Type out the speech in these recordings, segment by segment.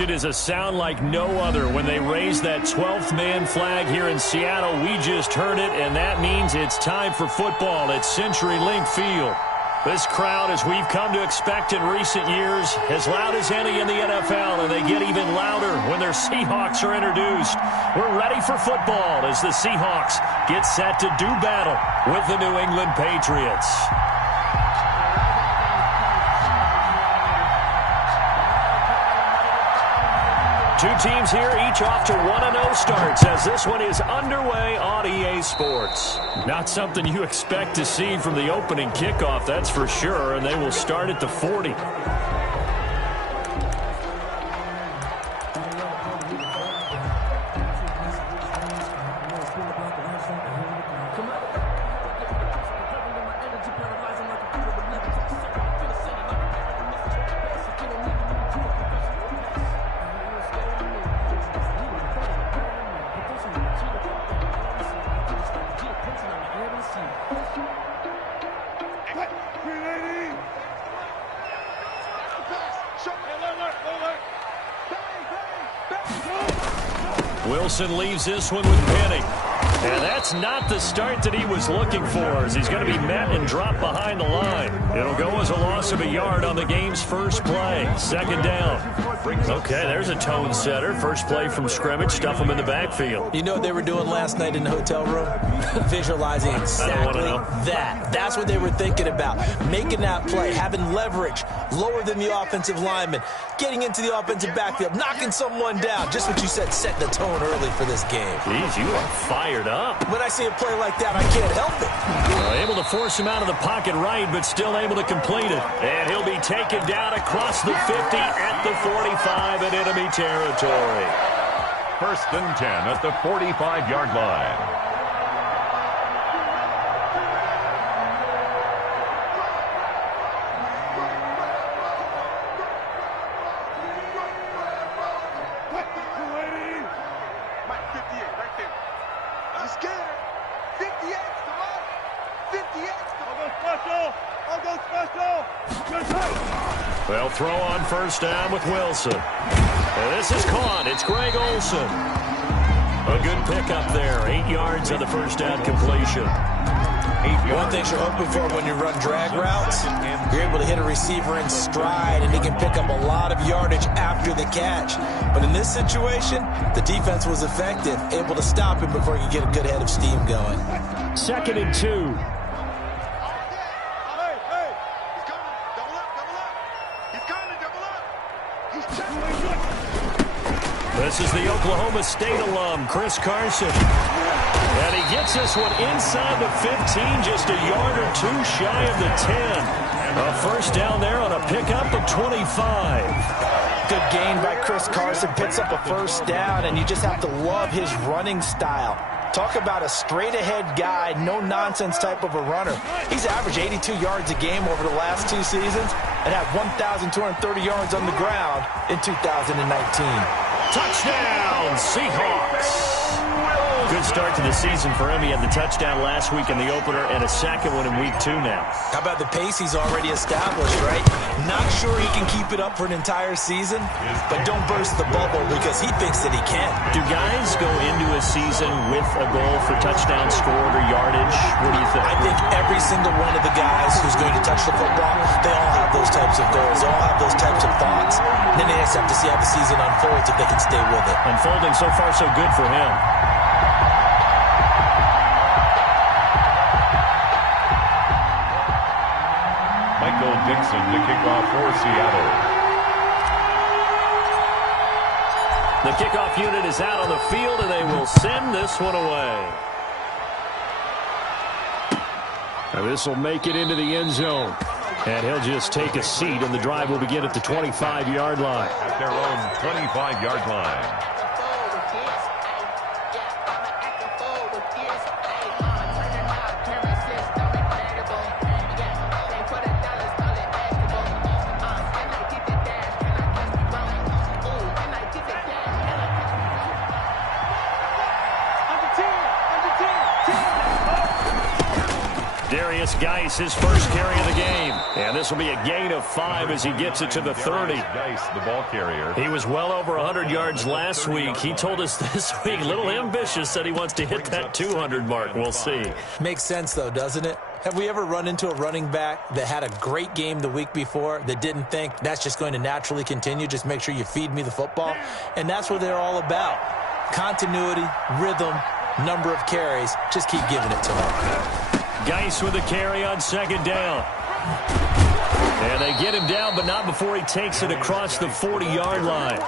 It is a sound like no other when they raise that 12th man flag here in Seattle. We just heard it, and that means it's time for football at CenturyLink Field. This crowd, as we've come to expect in recent years, as loud as any in the NFL, and they get even louder when their Seahawks are introduced. We're ready for football as the Seahawks get set to do battle with the New England Patriots. Two teams here, each off to 1-0 starts as this one is underway on EA Sports. Not something you expect to see from the opening kickoff, that's for sure, and they will start at the 40. Wilson leaves this one with Penny. And that's not the start that he was looking for, as he's going to be met and dropped behind the line. It'll go as a loss of a yard on the game's first play. Second down. Okay, there's a tone setter. First play from scrimmage. Stuff him in the backfield. You know what they were doing last night in the hotel room? Visualizing exactly that. That's what they were thinking about. Making that play, having leverage, lower than the offensive lineman, getting into the offensive backfield, knocking someone down. Just what you said, setting the tone early for this game. Jeez, you are fired up. When I see a play like that, I can't help it. Able to force him out of the pocket right, but still able to complete it. And he'll be taken down across the 50 at the 45 in enemy territory. First and 10 at the 45-yard line. They'll throw on first down with Wilson. And this is caught. It's Greg Olsen. A good pickup there. 8 yards on the first down completion. One thing you're hoping for when you run drag routes, you're able to hit a receiver in stride, and he can pick up a lot of yardage after the catch. But in this situation, the defense was effective, able to stop him before he could get a good head of steam going. Second and 2. This is the Oklahoma State alum, Chris Carson. And he gets this one inside the 15, just a yard or two shy of the 10. A first down there on a pickup of 25. Good gain by Chris Carson, picks up a first down, and you just have to love his running style. Talk about a straight-ahead guy, no-nonsense type of a runner. He's averaged 82 yards a game over the last 2 seasons and had 1,230 yards on the ground in 2019. Touchdown, Seahawks. Good start to the season for him. He had the touchdown last week in the opener and a second one in week 2 now. How about the pace he's already established, right? Not sure he can keep it up for an entire season, but don't burst the bubble because he thinks that he can. Do guys go into a season with a goal for touchdown scored or yardage? What do you think? I think every single one of the guys who's going to touch the football, they all have those types of goals. They all have those types of thoughts. And then they just have to see how the season unfolds if they can stay with it. Unfolding so far so good for him. Dixon to kick off for Seattle. The kickoff unit is out on the field, and they will send this one away. Now this will make it into the end zone. And he'll just take a seat, and the drive will begin at the 25-yard line. At their own 25-yard line. It's Geis, his first carry of the game. And this will be a gain of 5 as he gets it to the 30. Geis, the ball carrier. He was well over 100 yards last week. He told us this week, a little ambitious, said he wants to hit that 200 mark. We'll see. Makes sense, though, doesn't it? Have we ever run into a running back that had a great game the week before that didn't think that's just going to naturally continue? Just make sure you feed me the football. And that's what they're all about. Continuity, rhythm, number of carries. Just keep giving it to him. Geis with a carry on second down. And they get him down, but not before he takes it across the 40-yard line.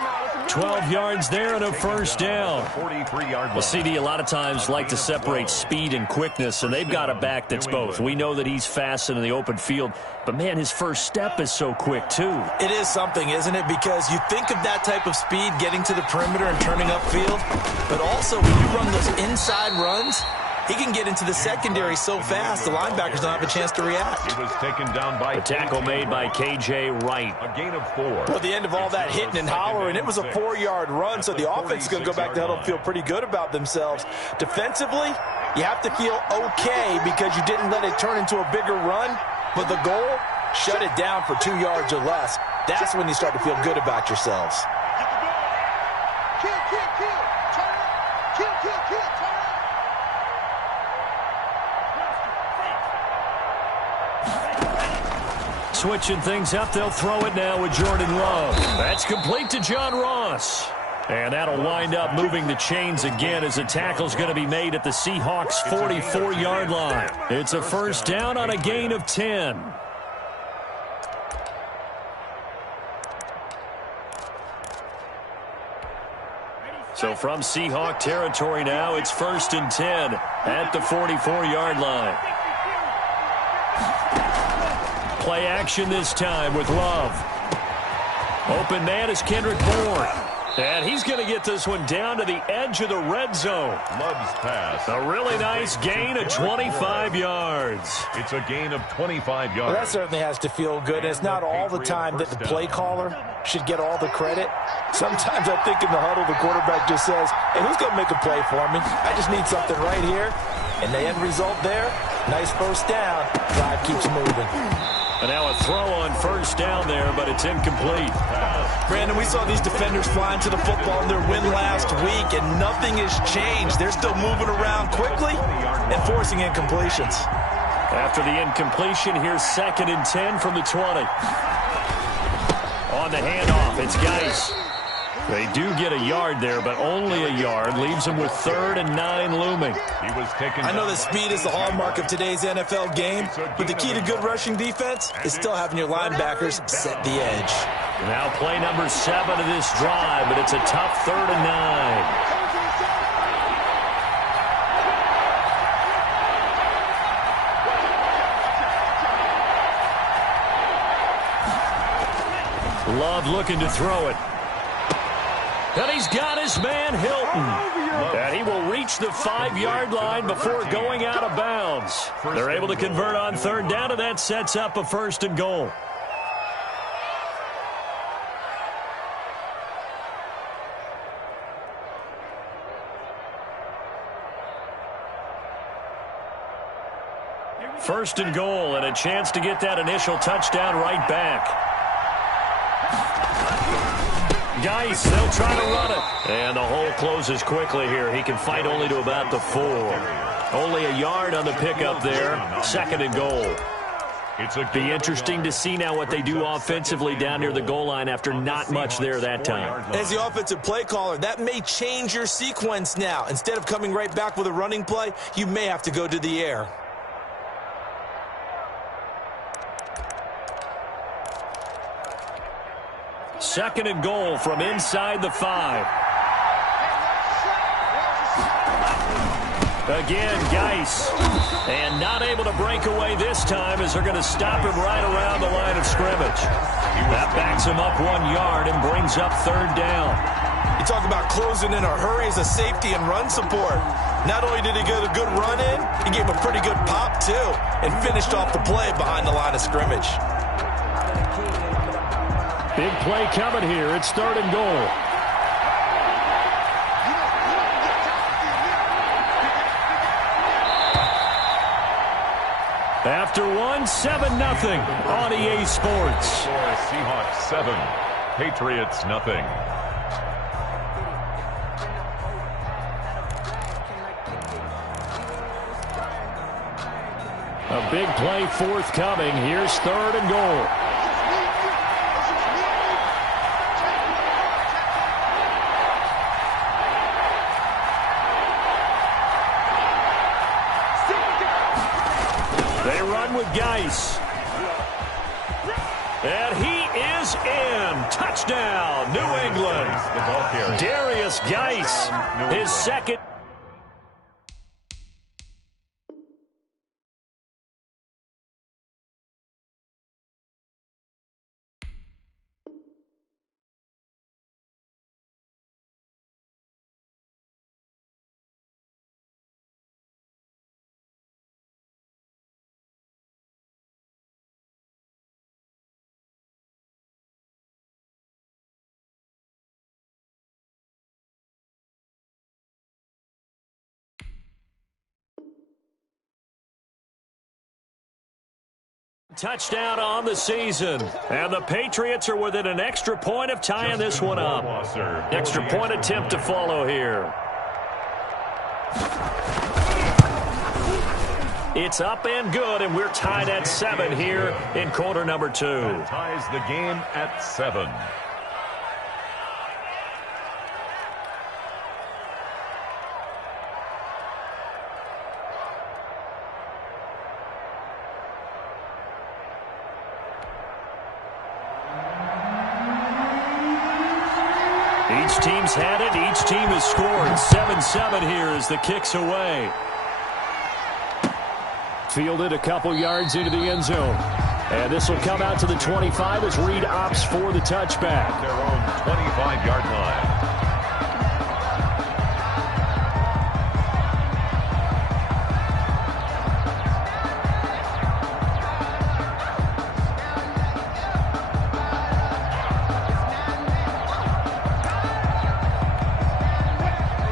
12 yards there and a first down. 43-yard line. Well, CD, a lot of times like to separate speed and quickness, and they've got a back that's both. We know that he's fast in the open field, but, man, his first step is so quick, too. It is something, isn't it? Because you think of that type of speed getting to the perimeter and turning upfield, but also when you run those inside runs, he can get into the secondary so fast, the linebackers don't have a chance to react. He was taken down by a tackle made by K.J. Wright. A gain of 4. Well, at the end of all that hitting and hollering, it was a 4-yard run, so the offense is going to go back to huddle and feel pretty good about themselves. Defensively, you have to feel okay because you didn't let it turn into a bigger run, but the goal, shut it down for 2 yards or less. That's when you start to feel good about yourselves. Switching things up, they'll throw it now with Jordan Love. That's complete to John Ross. And that'll wind up moving the chains again as the tackle's going to be made at the Seahawks' 44-yard line. It's a first down on a gain of 10. So from Seahawk territory now, it's 1st and 10 at the 44-yard line. Play action this time with Love. Open man is Kendrick Bourne. And he's going to get this one down to the edge of the red zone. Love's pass. A really nice gain of 25 yards. It's a gain of 25 yards. Well, that certainly has to feel good. And it's not all the time that the play caller should get all the credit. Sometimes I think in the huddle, the quarterback just says, hey, who's going to make a play for me? I just need something right here. And the end result there, nice first down. Drive keeps moving. And now a throw on first down there, but it's incomplete. Brandon, we saw these defenders flying to the football in their win last week, and nothing has changed. They're still moving around quickly and forcing incompletions. After the incompletion, here's 2nd and 10 from the 20. On the handoff, it's Geis. They do get a yard there, but only a yard. Leaves them with 3rd and 9 looming. I know that speed is the hallmark of today's NFL game, but the key to good rushing defense is still having your linebackers set the edge. Now play number 7 of this drive, but it's a tough 3rd and 9. Love looking to throw it. And he's got his man, Hilton. And he will reach the 5-yard line before going out of bounds. They're able to convert on 3rd down, and that sets up a 1st and goal. First and goal, and a chance to get that initial touchdown right back. Geis, they'll try to run it. And the hole closes quickly here. He can fight only to about the 4. Only a yard on the pickup there. 2nd and goal. Be interesting to see now what they do offensively down near the goal line after not much there that time. As the offensive play caller, that may change your sequence now. Instead of coming right back with a running play, you may have to go to the air. Second and goal from inside the 5. Again, Geis. And not able to break away this time as they're going to stop him right around the line of scrimmage. That backs him up 1 yard and brings up 3rd down. You talk about closing in a hurry as a safety and run support. Not only did he get a good run in, he gave a pretty good pop too and finished off the play behind the line of scrimmage. Big play coming here. It's 3rd and goal. after one, 7-0 on EA Sports. Seahawks 7, Patriots nothing. A big play forthcoming. Here's 3rd and goal. They run with Geis. And he is in. Touchdown, New England. Darius Geis, his second. Touchdown on the season. And the Patriots are within an extra point of tying this one up. Extra point attempt to follow here. It's up and good, and we're tied at 7 here in quarter number 2. That ties the game at 7. Each team's had it. Each team has scored. 7-7 here as the kick's away. Fielded a couple yards into the end zone. And this will come out to the 25 as Reed opts for the touchback. Their own 25-yard line.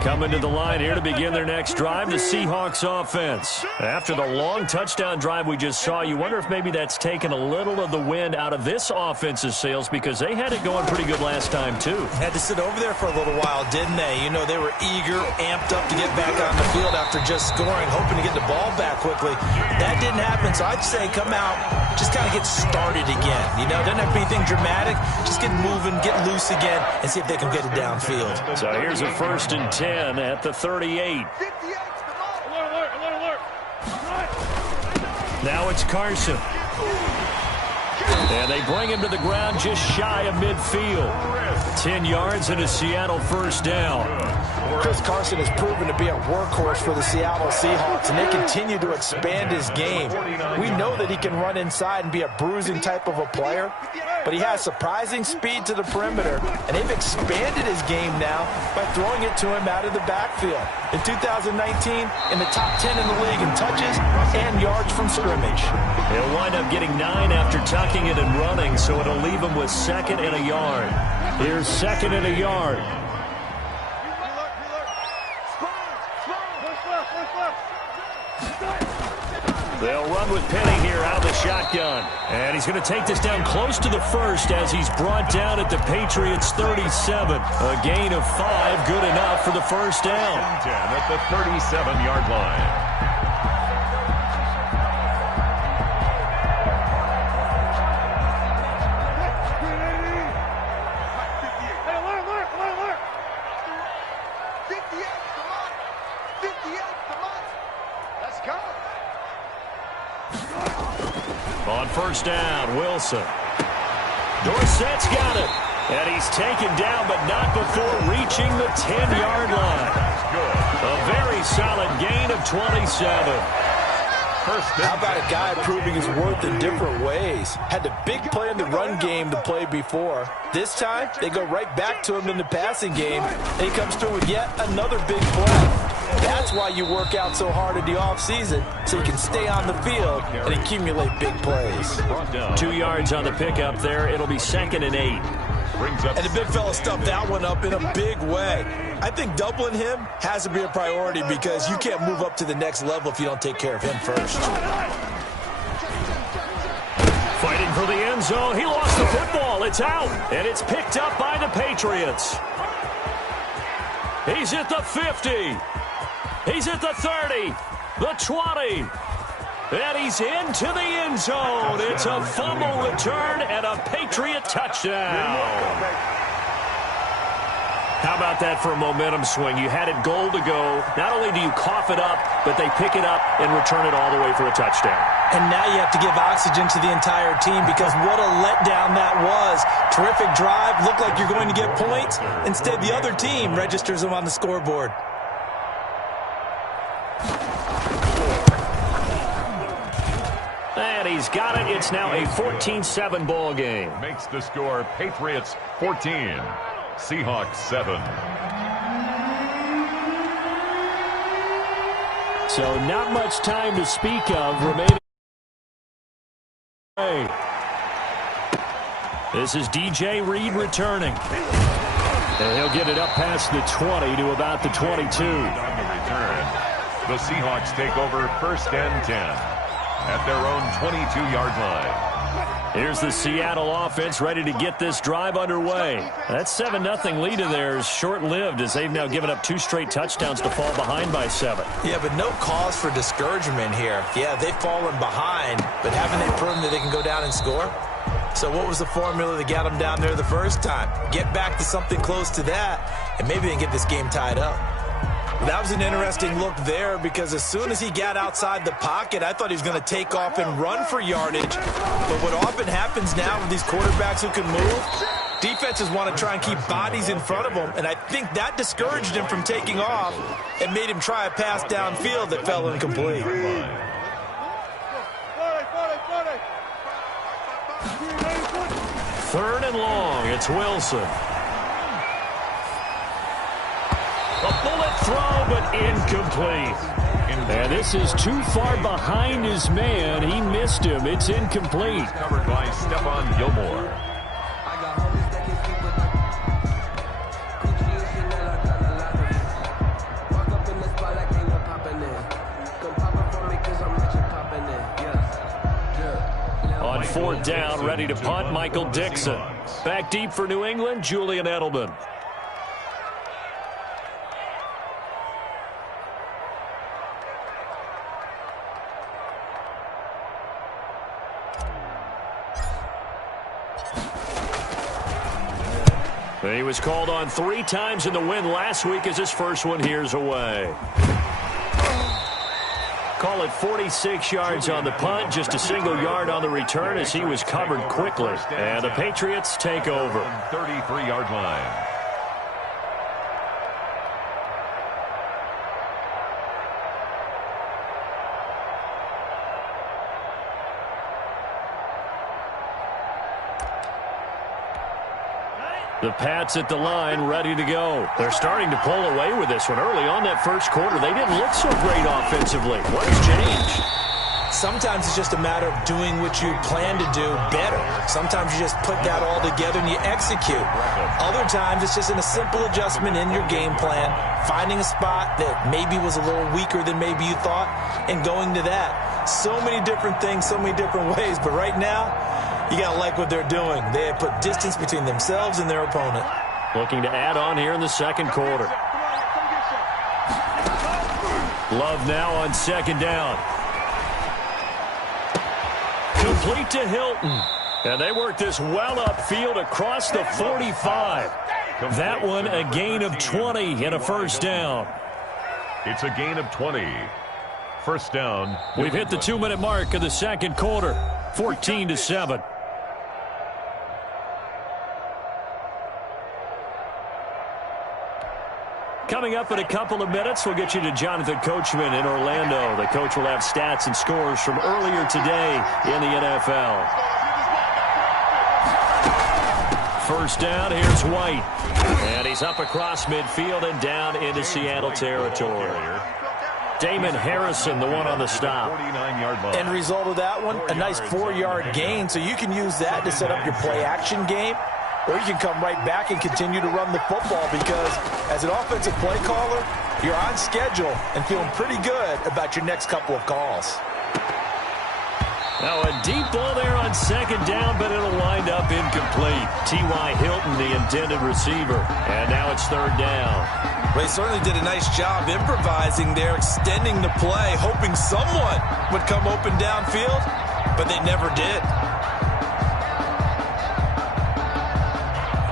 Coming to the line here to begin their next drive, the Seahawks offense. After the long touchdown drive we just saw, you wonder if maybe that's taken a little of the wind out of this offense's sails because they had it going pretty good last time, too. Had to sit over there for a little while, didn't they? You know, they were eager, amped up to get back on the field after just scoring, hoping to get the ball back quickly. That didn't happen, so I'd say come out, just kind of get started again. You know, doesn't have to be anything dramatic. Just get moving, get loose again, and see if they can get it downfield. So here's a 1st and 10 at the 38. Now it's Carson. And they bring him to the ground just shy of midfield. 10 yards and a Seattle 1st down. Chris Carson has proven to be a workhorse for the Seattle Seahawks, and they continue to expand his game. We know that he can run inside and be a bruising type of a player, but he has surprising speed to the perimeter, and they've expanded his game now by throwing it to him out of the backfield. In 2019, in the top 10 in the league in touches and yards from scrimmage. He'll wind up getting 9 after tucking it and running, so it'll leave him with 2nd and a yard. Here's 2nd and a yard. They'll run with Penny here out of the shotgun. And he's going to take this down close to the 1st as he's brought down at the Patriots 37. A gain of 5, good enough for the 1st down. 10 at the 37-yard line. On 1st down, Wilson. Dorsett's got it. And he's taken down, but not before reaching the 10-yard line. A very solid gain of 27. How about a guy proving his worth in different ways? Had the big play in the run game to play before. This time, they go right back to him in the passing game. And he comes through with yet another big play. That's why you work out so hard in the offseason, so you can stay on the field and accumulate big plays. 2 yards on the pickup there. It'll be 2nd and 8. And the big fella stuffed that one up in a big way. I think doubling him has to be a priority because you can't move up to the next level if you don't take care of him first. Looking for the end zone. He lost the football. It's out, and it's picked up by the Patriots. He's at the 50. He's at the 30, the 20. And he's into the end zone. It's a fumble return and a Patriot touchdown. How about that for a momentum swing? You had it goal to go. Not only do you cough it up, but they pick it up and return it all the way for a touchdown. And now you have to give oxygen to the entire team because what a letdown that was. Terrific drive. Looked like you're going to get points. Instead, the other team registers them on the scoreboard. And he's got it. It's now a 14-7 ball game. Makes the score Patriots 14. Seahawks 7. So not much time to speak of remaining. This is DJ Reed returning. And he'll get it up past the 20 to about the 22. On the return, the Seahawks take over 1st and 10 at their own 22-yard line. Here's the Seattle offense ready to get this drive underway. That 7-0 lead of theirs short-lived as they've now given up 2 straight touchdowns to fall behind by 7. Yeah, but no cause for discouragement here. Yeah, they've fallen behind, but haven't they proven that they can go down and score? So what was the formula that got them down there the first time? Get back to something close to that, and maybe they can get this game tied up. That was an interesting look there because as soon as he got outside the pocket, I thought he was going to take off and run for yardage. But what often happens now with these quarterbacks who can move, defenses want to try and keep bodies in front of them, and I think that discouraged him from taking off and made him try a pass downfield that fell incomplete. 3rd and long. It's Wilson. A bullet throw, but incomplete. And this is too far behind his man. He missed him. It's incomplete. Covered by Stephon Gilmore. On 4th down, ready to punt, Michael Dixon. Back deep for New England, Julian Edelman. He was called on 3 times in the win last week as his first one here's away. Call it 46 yards on the punt, just a single yard on the return as he was covered quickly. And the Patriots take over. 33-yard line. The Pats at the line, ready to go. They're starting to pull away with this one. Early on that first quarter, they didn't look so great offensively. What has changed? Sometimes it's just a matter of doing what you plan to do better. Sometimes you just put that all together and you execute. Other times it's just in a simple adjustment in your game plan, finding a spot that maybe was a little weaker than maybe you thought, and going to that. So many different things, so many different ways, but right now, you got to like what they're doing. They have put distance between themselves and their opponent. Looking to add on here in the second quarter. Love now on 2nd down. Complete to Hilton. And they work this well upfield across the 45. That one a gain of 20 and a first down. It's a gain of 20. First down. We've hit the 2-minute mark of the second quarter. 14-7. Coming up in a couple of minutes, we'll get you to Jonathan Coachman in Orlando. The coach will have stats and scores from earlier today in the NFL. First down, here's White. And he's up across midfield and down into Seattle territory. Damon Harrison, the one on the stop. 49-yard line. End result of that one, a nice 4-yard gain. So you can use that to set up your play-action game, or you can come right back and continue to run the football because as an offensive play caller, you're on schedule and feeling pretty good about your next couple of calls. Now a deep ball there on second down, but it'll wind up incomplete. T.Y. Hilton, the intended receiver. And now it's third down. Well, he certainly did a nice job improvising there, extending the play, hoping someone would come open downfield, but they never did.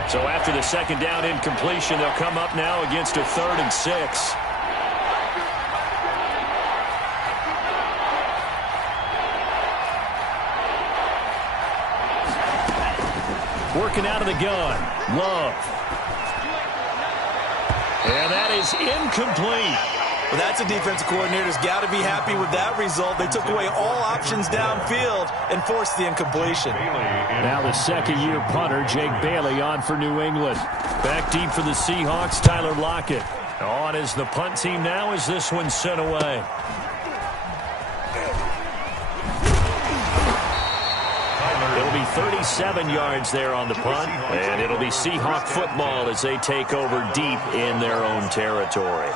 So after the second down incompletion, they'll come up now against a 3rd and 6. Working out of the gun. Love. And that is incomplete. Well, that's a defensive coordinator's got to be happy with that result. They took away all options downfield and forced the incompletion. Now the second-year punter, Jake Bailey, on for New England. Back deep for the Seahawks, Tyler Lockett. On as the punt team now as this one's sent away. It'll be 37 yards there on the punt, and it'll be Seahawk football as they take over deep in their own territory.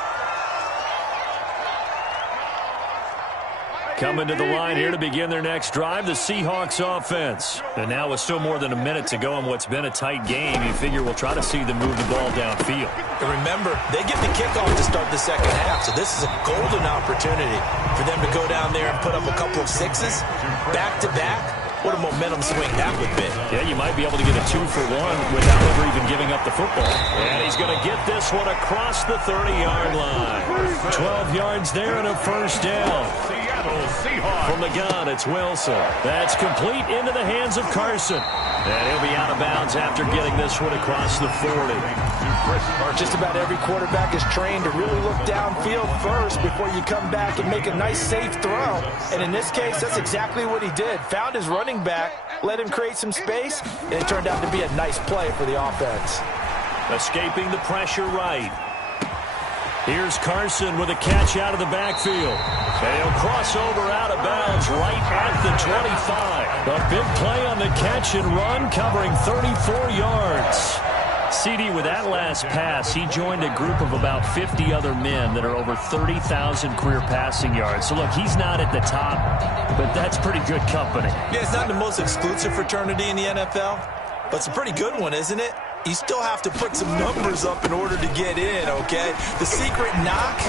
Coming to the line here to begin their next drive, the Seahawks offense. And now with still more than a minute to go in what's been a tight game, you figure we'll try to see them move the ball downfield. And remember, they get the kickoff to start the second half, so this is a golden opportunity for them to go down there and put up a couple of sixes back-to-back. What a momentum swing that would be. Yeah, you might be able to get a 2-for-1 without ever even giving up the football. And he's going to get this one across the 30-yard line. 12 yards there and a first down. From the gun, it's Wilson. That's complete into the hands of Carson. And he'll be out of bounds after getting this one across the 40. Just about every quarterback is trained to really look downfield first before you come back and make a nice, safe throw. And in this case, that's exactly what he did. Found his running back, let him create some space, and it turned out to be a nice play for the offense. Escaping the pressure right. Here's Carson with a catch out of the backfield. And he'll cross over out of bounds right at the 25. A big play on the catch and run, covering 34 yards. CD, with that last pass, he joined a group of about 50 other men that are over 30,000 career passing yards. So, look, he's not at the top, but that's pretty good company. Yeah, it's not the most exclusive fraternity in the NFL, but it's a pretty good one, isn't it? You still have to put some numbers up in order to get in, okay? The secret knock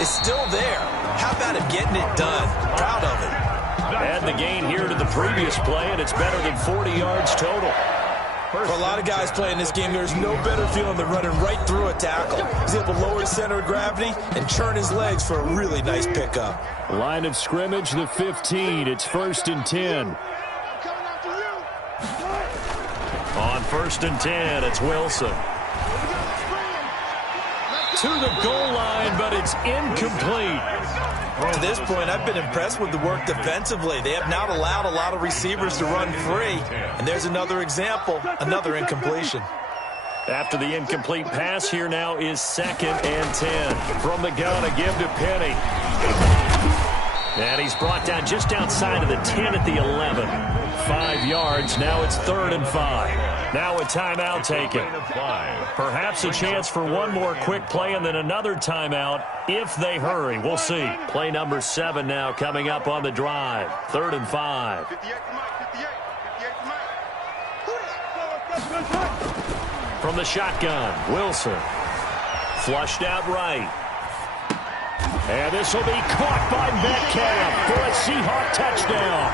is still there. How about him getting it done? Proud of it. Add the gain here to the previous play, and it's better than 40 yards total. For a lot of guys playing this game, there's no better feeling than running right through a tackle. He's able to lower his center of gravity and churn his legs for a really nice pickup. Line of scrimmage, the 15. It's 1st and 10. On 1st and 10, it's Wilson. To the goal line, but it's incomplete. To this point, I've been impressed with the work defensively. They have not allowed a lot of receivers to run free. And there's another example, another incompletion. After the incomplete pass, here now is 2nd and 10. From the gun, a give to Penny. And he's brought down just outside of the 10 at the 11. 5 yards, now it's 3rd and 5. Now a timeout taken. Perhaps a chance for one more quick play and then another timeout if they hurry. We'll see. Play number 7 now coming up on the drive. 3rd and 5. From the shotgun, Wilson. Flushed out right. And this will be caught by Metcalf for a Seahawk touchdown.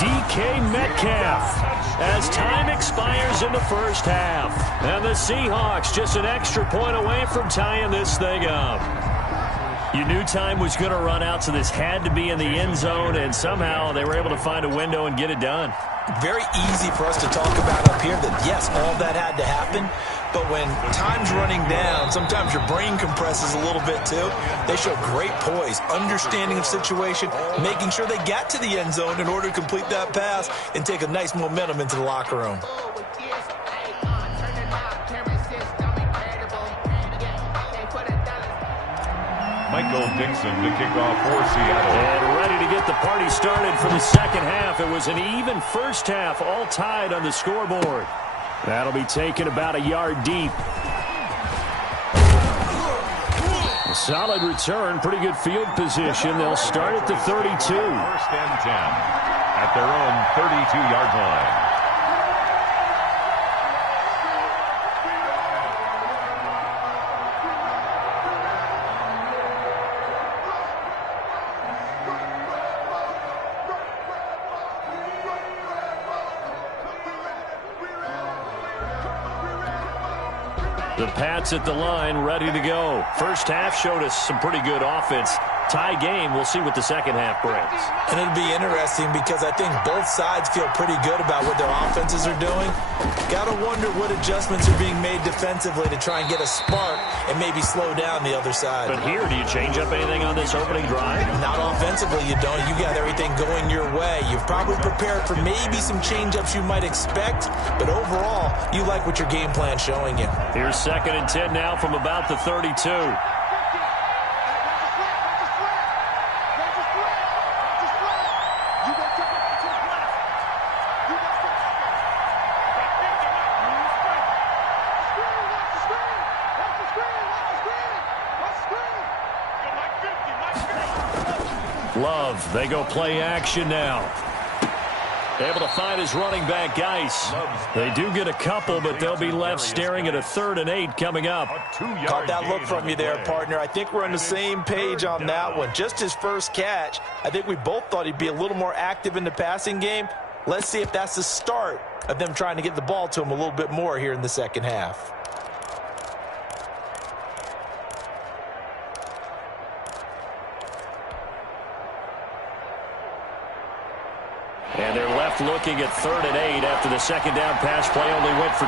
DK Metcalf as time expires in the first half. And the Seahawks just an extra point away from tying this thing up. You knew time was going to run out, so this had to be in the end zone, and somehow they were able to find a window and get it done. Very easy for us to talk about up here that, yes, all that had to happen. But when time's running down, sometimes your brain compresses a little bit too. They show great poise, understanding of situation, making sure they got to the end zone in order to complete that pass and take a nice momentum into the locker room. Michael Dixon to kick off for Seattle. And ready to get the party started for the second half. It was an even first half, all tied on the scoreboard. That'll be taken about a yard deep. A solid return, pretty good field position. They'll start at the 32. First and 10 at their own 32-yard line. The Pats at the line, ready to go. First half showed us some pretty good offense. Tie game, we'll see what the second half brings. And it'll be interesting because I think both sides feel pretty good about what their offenses are doing. Got to wonder what adjustments are being made defensively to try and get a spark and maybe slow down the other side. But here, do you change up anything on this opening drive? Not offensively, you don't. You got everything going your way. You've probably prepared for maybe some change-ups you might expect, but overall, you like what your game plan's showing you. Here's second and 10 now from about the 32. Love, they go play action now. Able to find his running back, Geis. They do get a couple, but they'll be left staring at a 3rd and 8 coming up. Caught that look from you there, partner. I think we're on the same page on that one. Just his first catch. I think we both thought he'd be a little more active in the passing game. Let's see if that's the start of them trying to get the ball to him a little bit more here in the second half. And they're left looking at 3rd and 8 after the second down pass play only went for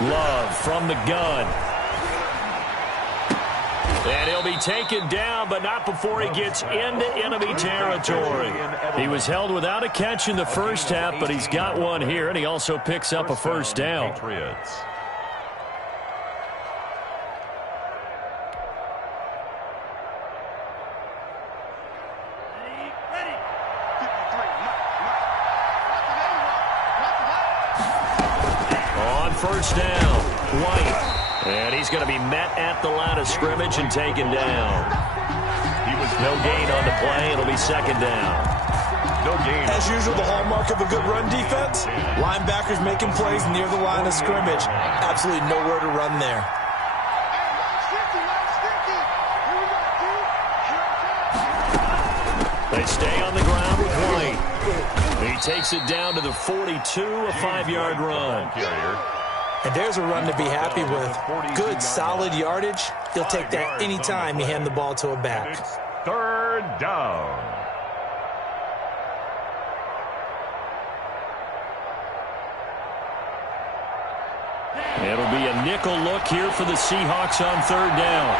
2. Love from the gun. And he'll be taken down, but not before he gets into enemy territory. He was held without a catch in the first half, but he's got one here, and he also picks up a first down. Patriots. First down, White. And he's going to be met at the line of scrimmage and taken down. He was no gain on the play. It'll be second down. No gain. As usual, the hallmark of a good run defense, linebackers making plays near the line of scrimmage. Absolutely nowhere to run there. They stay on the ground with White. He takes it down to the 42, a 5-yard run. And there's a run to be happy with. Good, solid yardage. He'll take that anytime you hand the ball to a back. It's 3rd down. It'll be a nickel look here for the Seahawks on 3rd down.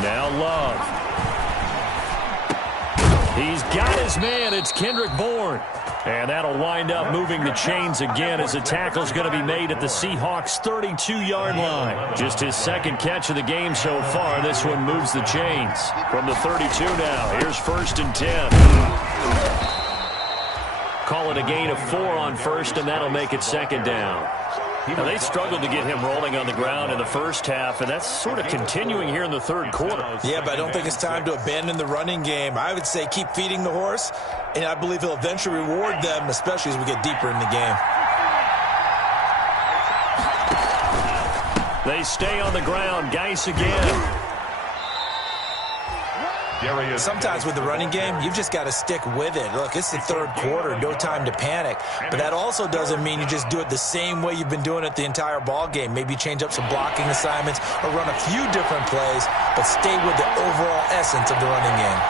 Now Love. He's got his man. It's Kendrick Bourne. And that'll wind up moving the chains again as the tackle's going to be made at the Seahawks' 32-yard line. Just his second catch of the game so far. This one moves the chains. From the 32 now, here's 1st and 10. Call it a gain of 4 on first, and that'll make it 2nd down. Now, they struggled to get him rolling on the ground in the first half, and that's sort of continuing here in the 3rd quarter. Yeah, but I don't think it's time to abandon the running game. I would say keep feeding the horse, and I believe he'll eventually reward them, especially as we get deeper in the game. They stay on the ground. Geis again. Sometimes with the running game, you've just got to stick with it. Look, it's the 3rd quarter, no time to panic. But that also doesn't mean you just do it the same way you've been doing it the entire ball game. Maybe change up some blocking assignments or run a few different plays, but stay with the overall essence of the running game.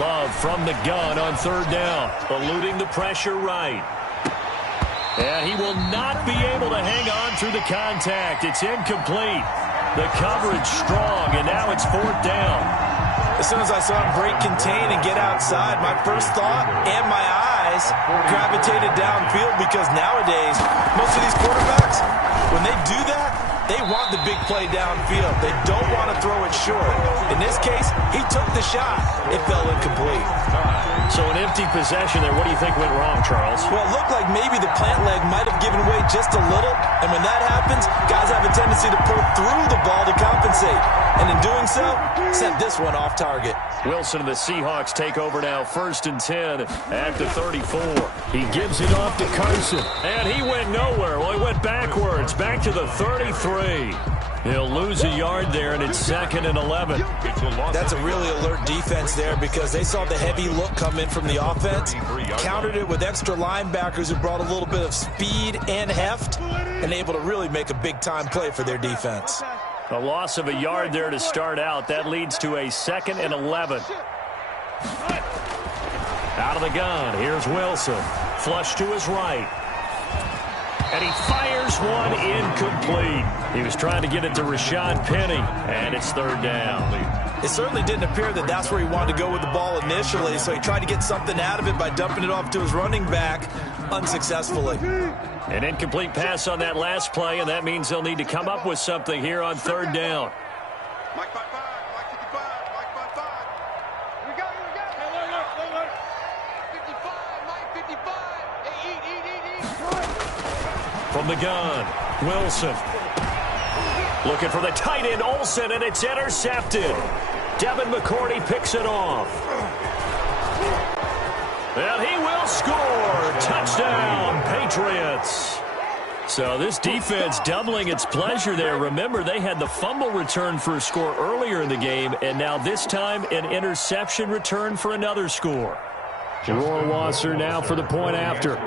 Love from the gun on 3rd down, eluding the pressure right. And he will not be able to hang on through the contact. It's incomplete. The coverage strong, and now it's 4th down. As soon as I saw him break contain and get outside, my first thought and my eyes gravitated downfield because nowadays, most of these quarterbacks, when they do that, They want the big play downfield. They don't want to throw it short. In this case, he took the shot. It fell incomplete. So an empty possession there. What do you think went wrong, Charles? Well, it looked like maybe the plant leg might have given way just a little. And when that happens, guys have a tendency to pull through the ball to compensate. And in doing so, sent this one off target. Wilson and the Seahawks take over now, 1st and 10 at the 34. He gives it off to Carson. And he went nowhere. Well, he went backwards, back to the 33. He'll lose a yard there, and it's 2nd and 11. That's a really alert defense there because they saw the heavy look come in from the offense, countered it with extra linebackers who brought a little bit of speed and heft, and able to really make a big-time play for their defense. A loss of a yard there to start out. That leads to a 2nd and 11. Out of the gun, here's Wilson. Flush to his right. And he fires one incomplete. He was trying to get it to Rashad Penny, and it's 3rd down. It certainly didn't appear that that's where he wanted to go with the ball initially, so he tried to get something out of it by dumping it off to his running back unsuccessfully. An incomplete pass on that last play, and that means they'll need to come up with something here on 3rd down. From the gun, Wilson. Looking for the tight end, Olsen, and it's intercepted. Devin McCourty picks it off. And he will score. Touchdown, Patriots. So this defense doubling its pleasure there. Remember, they had the fumble return for a score earlier in the game, and now this time an interception return for another score. Roar Wasser now for the point after.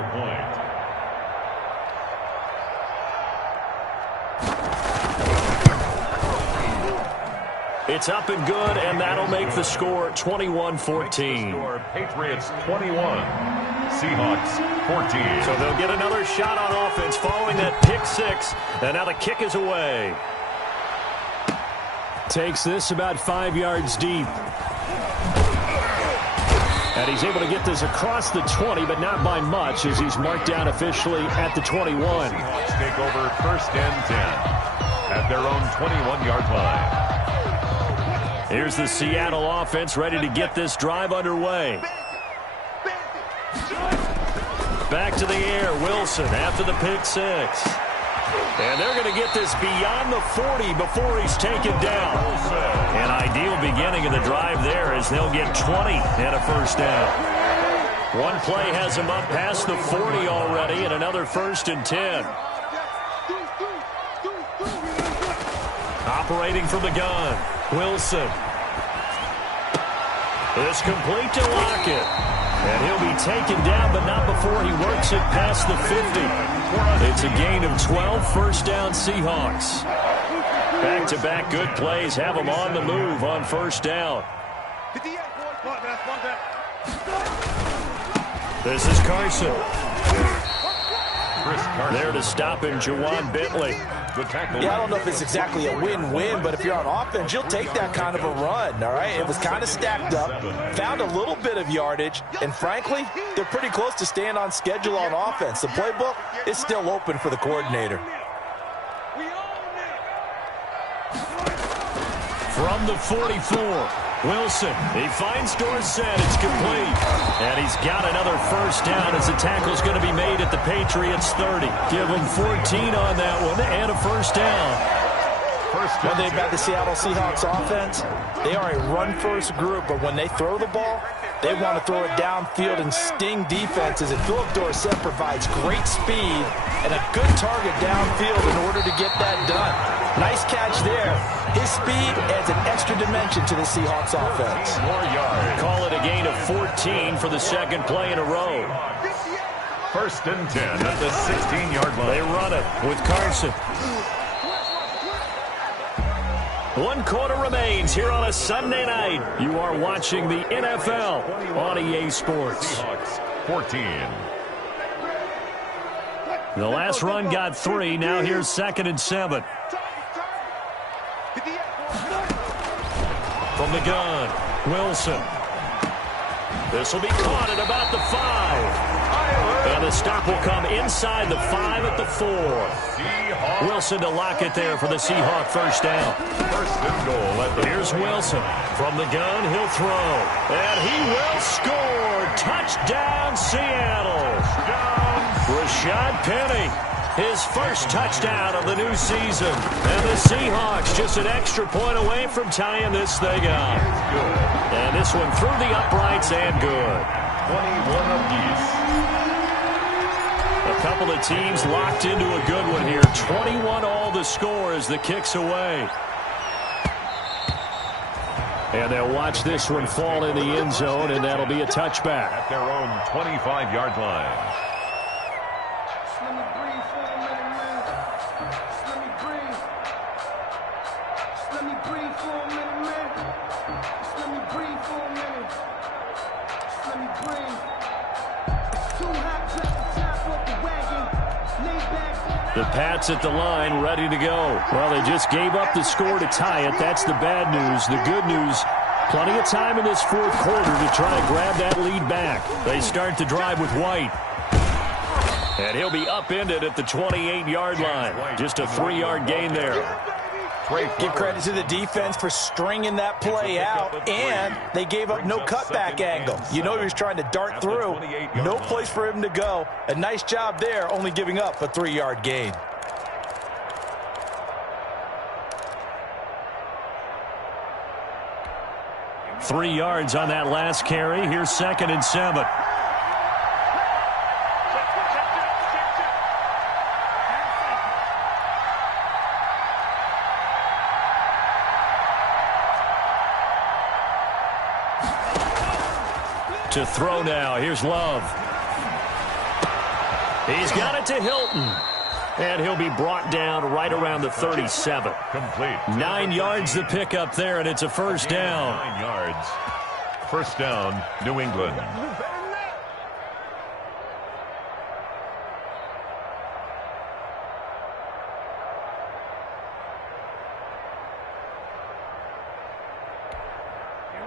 It's up and good, and that'll make the score 21-14. Patriots 21, Seahawks 14. So they'll get another shot on offense following that pick six, and now the kick is away. Takes this about 5 yards deep. And he's able to get this across the 20, but not by much, as he's marked down officially at the 21. Seahawks take over 1st and 10 at their own 21-yard line. Here's the Seattle offense ready to get this drive underway. Back to the air, Wilson after the pick six. And they're going to get this beyond the 40 before he's taken down. An ideal beginning of the drive there as they'll get 20 and a 1st down. One play has them up past the 40 already, and another 1st and 10. Operating from the gun, Wilson. It's complete to Lockett. And he'll be taken down, but not before he works it past the 50. It's a gain of 12, 1st down Seahawks. Back-to-back good plays have them on the move on 1st down. This is Carson. There to stop him, Juwan Bentley. Yeah, I don't know if it's exactly a win-win, but if you're on offense, you'll take that kind of a run, all right? It was kind of stacked up, found a little bit of yardage, and frankly, they're pretty close to staying on schedule on offense. The playbook is still open for the coordinator. From the 44, Wilson. He finds Dorsett. It's complete. And he's got another 1st down as the tackle's going to be made at the Patriots 30. Give them 14 on that one and a 1st down. One thing about the Seattle Seahawks offense, they are a run-first group, but when they throw the ball, they want to throw it downfield and sting defenses. And Philip Dorsett provides great speed and a good target downfield in order to get that done. Nice catch there. His speed adds an extra dimension to the Seahawks offense. More yards. Call it a gain of 14 for the 2nd play in a row. 1st and 10 at the 16-yard line. They run it with Carson. 1 quarter remains here on a Sunday night. You are watching the NFL on EA Sports. Seahawks 14. The last run got 3. Now here's 2nd and 7. From the gun, Wilson. This will be caught at about the 5. And the stop will come inside the 5 at the 4. Wilson to lock it there for the Seahawk first down. First and goal. Here's Wilson. From the gun, he'll throw. And he will score. Touchdown, Seattle. Rashad Penny. His first touchdown of the new season. And the Seahawks just an extra point away from tying this thing up. And this one through the uprights and good. 21 apiece. A couple of teams locked into a good one here. 21 all the score as the kick's away. And they'll watch this one fall in the end zone, and that'll be a touchback. At their own 25-yard line. The Pats at the line, ready to go. Well, they just gave up the score to tie it. That's the bad news. The good news, plenty of time in this fourth quarter to try to grab that lead back. They start the drive with White. And he'll be upended at the 28-yard line. Just a 3-yard gain there. Give credit to the defense for stringing that play out, and they gave up no cutback angle. You know he was trying to dart through. No place for him to go. A nice job there, only giving up a 3-yard gain. Three yards on that last carry. Here's 2nd and 7. To throw now. Here's Love. He's got it to Hilton. And he'll be brought down right around the 37. Complete. 9 yards to pick up there, and it's a first down. 9 yards. First down, New England.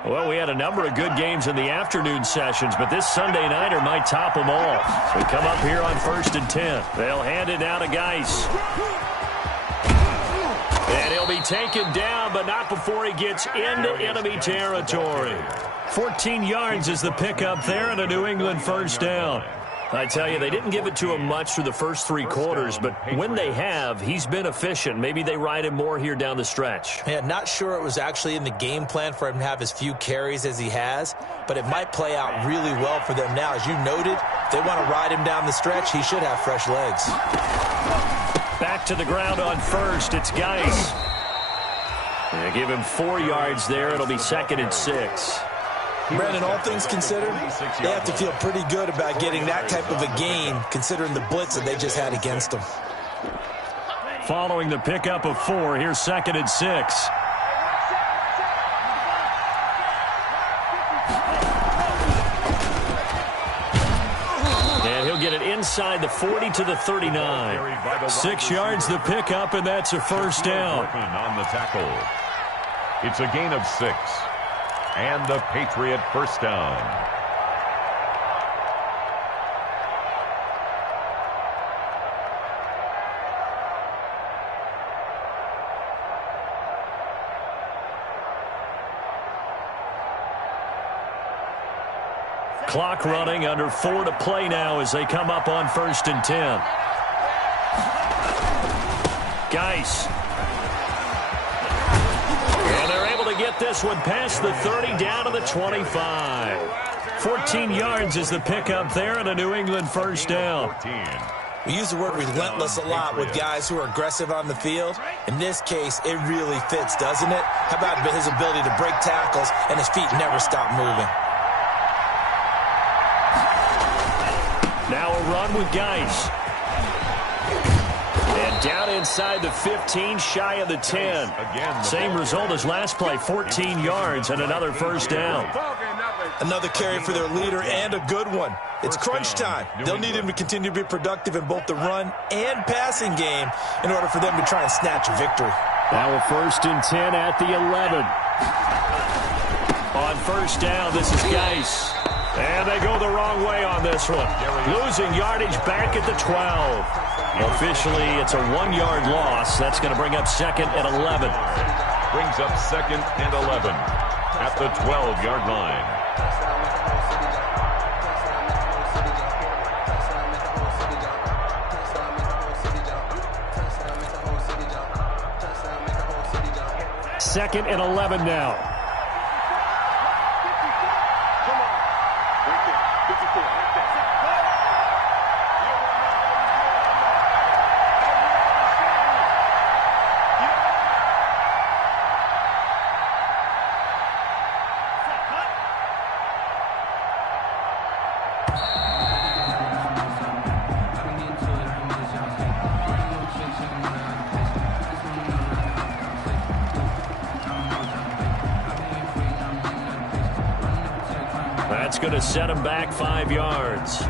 Well, we had a number of good games in the afternoon sessions, but this Sunday nighter might top them all. We come up here on 1st and 10. They'll hand it now to Geis. And he'll be taken down, but not before he gets into enemy territory. 14 yards is the pickup there, and a New England first down. I tell you, they didn't give it to him much through the first 3 quarters, but when they have, he's been efficient. Maybe they ride him more here down the stretch. Yeah, not sure it was actually in the game plan for him to have as few carries as he has, but it might play out really well for them now. As you noted, if they want to ride him down the stretch, he should have fresh legs. Back to the ground on first. It's Geis. They give him 4 yards there. It'll be 2nd and 6. Brandon, all things considered, they have to feel pretty good about getting that type of a gain, considering the blitz that they just had against them. Following the pickup of 4, here's 2nd and 6. And he'll get it inside the 40 to the 39. 6 yards the pickup, and that's a first down. On the tackle. It's a gain of 6. And the Patriot first down. Clock running, under 4 to play now as they come up on 1st and 10. Geis. And they're able to get this one past the 30 down to the 25. 14 yards is the pickup there and a New England first down. We use the word relentless a lot with guys who are aggressive on the field. In this case, it really fits, doesn't it? How about his ability to break tackles and his feet never stop moving? Now a run with Geis. And down inside the 15, shy of the 10. Same result as last play, 14 yards and another first down. Another carry for their leader and a good one. It's crunch time. They'll need him to continue to be productive in both the run and passing game in order for them to try and snatch a victory. Now a 1st and 10 at the 11. On first down, this is Geis. And they go the wrong way on this one. Losing yardage back at the 12. Officially, it's a 1-yard loss. That's going to bring up 2nd and 11. Brings up 2nd and 11 at the 12-yard line. Second and 11 now. That's going to set him back 5 yards.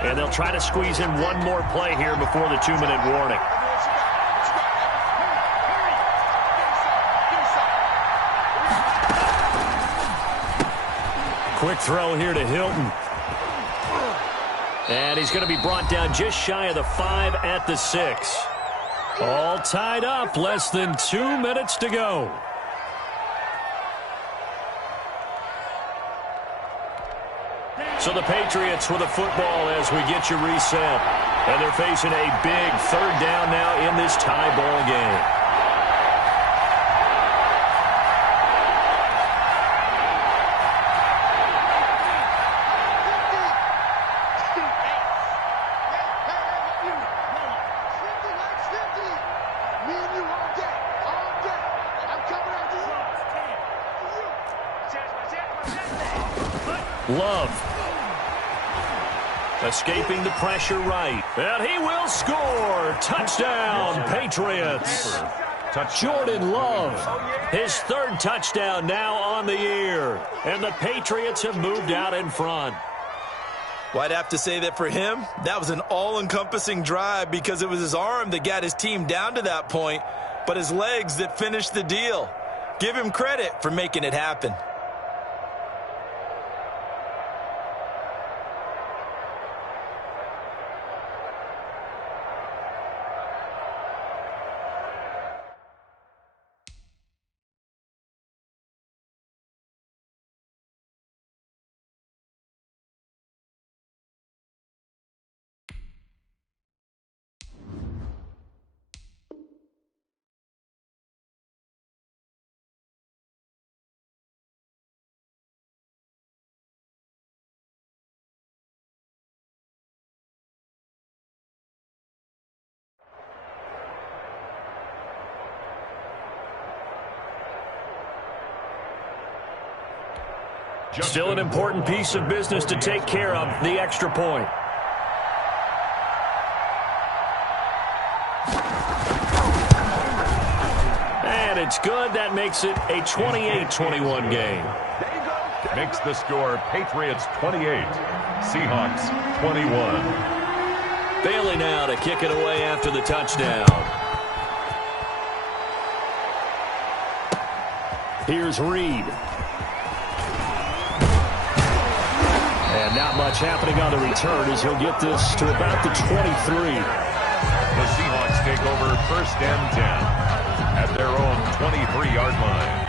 And they'll try to squeeze in one more play here before the 2-minute warning. Quick throw here to Hilton. And he's going to be brought down just shy of the 5 at the 6. All tied up, less than 2 minutes to go. So the Patriots with a football as we get you reset. And they're facing a big 3rd down now in this tie ball game. Love. Escaping the pressure right. And he will score. Touchdown, Patriots. Jordan Love. His 3rd touchdown now on the year. And the Patriots have moved out in front. Well, I'd have to say that for him, that was an all-encompassing drive because it was his arm that got his team down to that point, but his legs that finished the deal. Give him credit for making it happen. Still an important piece of business to take care of, the extra point. And it's good. That makes it a 28-21 game. Makes the score Patriots 28, Seahawks 21. Bailey now to kick it away after the touchdown. Here's Reed. And not much happening on the return as he'll get this to about the 23. The Seahawks take over 1st and 10 at their own 23-yard line.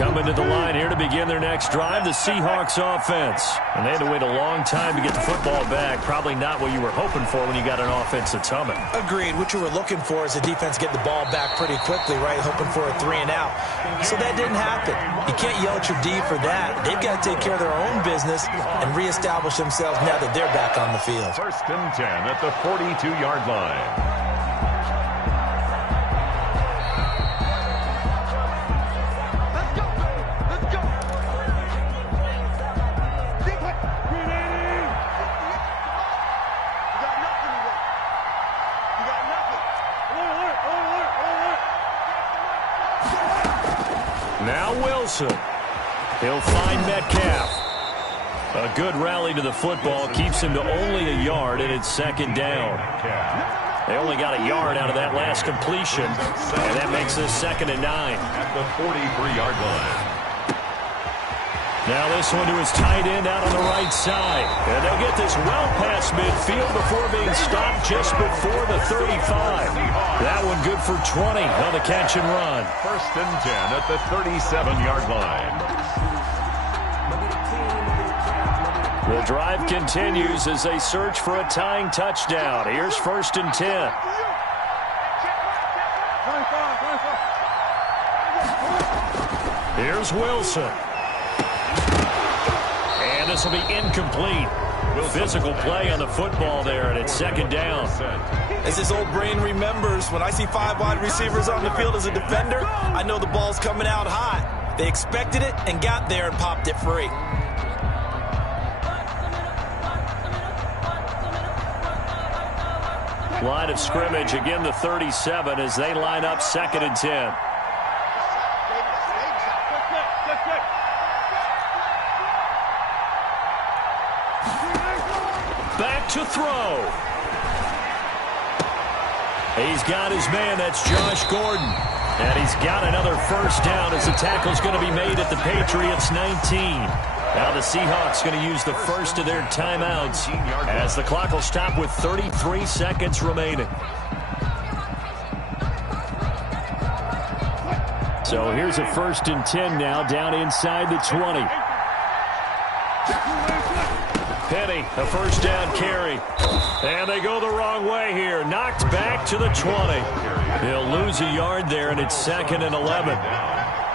Coming to the line here to begin their next drive, the Seahawks offense. And they had to wait a long time to get the football back. Probably not what you were hoping for when you got an offense that's humming. Agreed. What you were looking for is the defense get the ball back pretty quickly, right? Hoping for a 3 and out. So that didn't happen. You can't yell at your D for that. They've got to take care of their own business and reestablish themselves now that they're back on the field. 1st and 10 at the 42-yard line. Now Wilson. He'll find Metcalf. A good rally to the football keeps him to only a yard, and it's second down. They only got a yard out of that last completion, and that makes this 2nd and 9. At the 43-yard line. Now this one to his tight end out on the right side. And they'll get this well past midfield before being stopped just before the 35. That one good for 20 on the catch and run. 1st and 10 at the 37-yard line. The drive continues as they search for a tying touchdown. Here's 1st and 10. Here's Wilson. And this will be incomplete. Physical play on the football there, and it's 2nd down. As his old brain remembers, when I see 5 wide receivers on the field as a defender, I know the ball's coming out hot. They expected it and got there and popped it free. Line of scrimmage, again the 37 as they line up 2nd and 10. Back to throw. He's got his man, that's Josh Gordon. And he's got another 1st down as the tackle's going to be made at the Patriots 19. Now the Seahawks going to use the first of their timeouts as the clock will stop with 33 seconds remaining. So here's a 1st and 10 now down inside the 20. Penny, a 1st down carry. And they go the wrong way here. Knocked back to the 20. He'll lose a yard there, and it's 2nd and 11.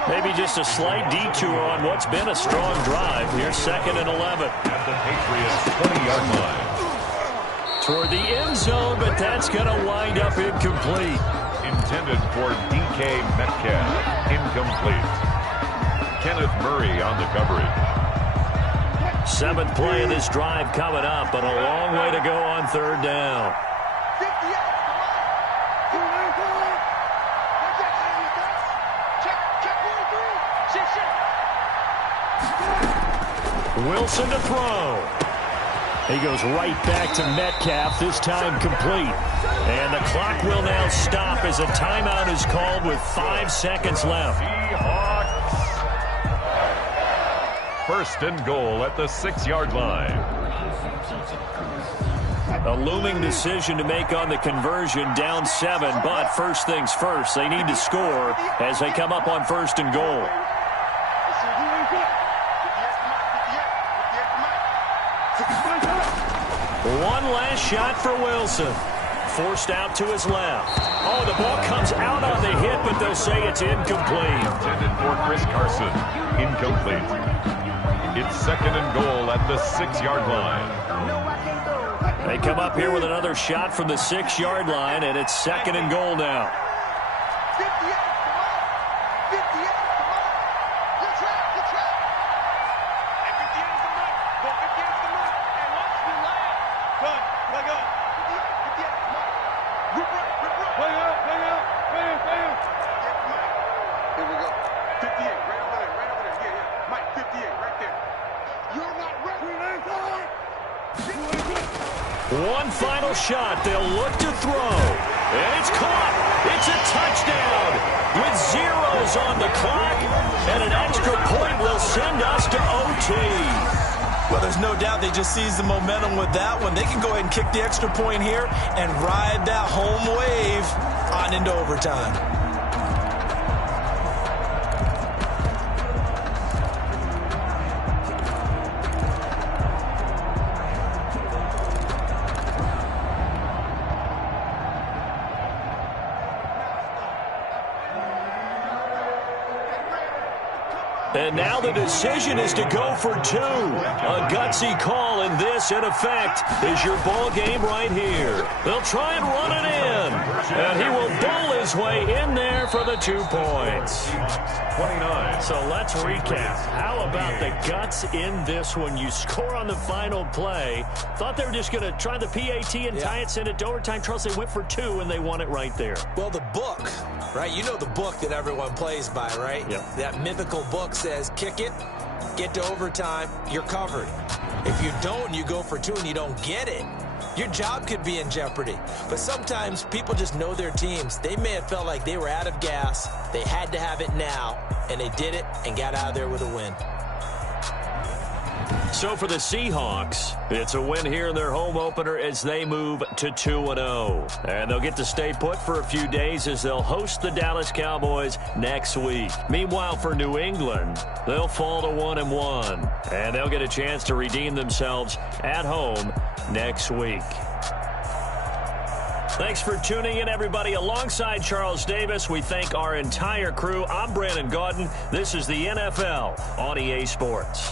Maybe just a slight detour on what's been a strong drive. Here's 2nd and 11. At the Patriots 20-yard line. Toward the end zone, but that's going to wind up incomplete. Intended for DK Metcalf. Incomplete. Kenneth Murray on the coverage. 7th play of this drive coming up, but a long way to go on 3rd down. Wilson to throw. He goes right back to Metcalf, this time complete. And the clock will now stop as a timeout is called with 5 seconds left. Seahawks. 1st and goal at the 6-yard line. A looming decision to make on the conversion, down 7, but first things first, they need to score as they come up on 1st and goal. One last shot for Wilson. Forced out to his left. Oh, the ball comes out on the hit, but they'll say it's incomplete. Intended for Chris Carson. Incomplete. It's 2nd and goal at the 6-yard line. They come up here with another shot from the 6-yard line, and it's 2nd and goal now. One final shot. They'll look to throw. And it's caught. It's a touchdown with zeros on the clock. And an extra point will send us to OT. Well, there's no doubt they just seized the momentum with that one. They can go ahead and kick the extra point here and ride that home wave on into overtime. And now the decision is to go for 2. A gutsy call, and this, in effect, is your ball game right here. They'll try and run it in. And he will bowl his way in there there for the 2 points. 29. So let's recap. How about the guts in this one? You score on the final play. Thought they were just going to try the PAT and tie it, send it to overtime. Charles, they went for 2, and they won it right there. Well, the book, right? You know the book that everyone plays by, right? Yep. That mythical book says, kick it, get to overtime, you're covered. If you don't, you go for 2 and you don't get it, your job could be in jeopardy. But sometimes people just know their teams. They may have felt like they were out of gas. They had to have it now, and they did it and got out of there with a win. So for the Seahawks, it's a win here in their home opener as they move to 2-0. And they'll get to stay put for a few days as they'll host the Dallas Cowboys next week. Meanwhile, for New England, they'll fall to 1-1. And they'll get a chance to redeem themselves at home next week. Thanks for tuning in, everybody. Alongside Charles Davis, we thank our entire crew. I'm Brandon Gaudin. This is the NFL on EA Sports.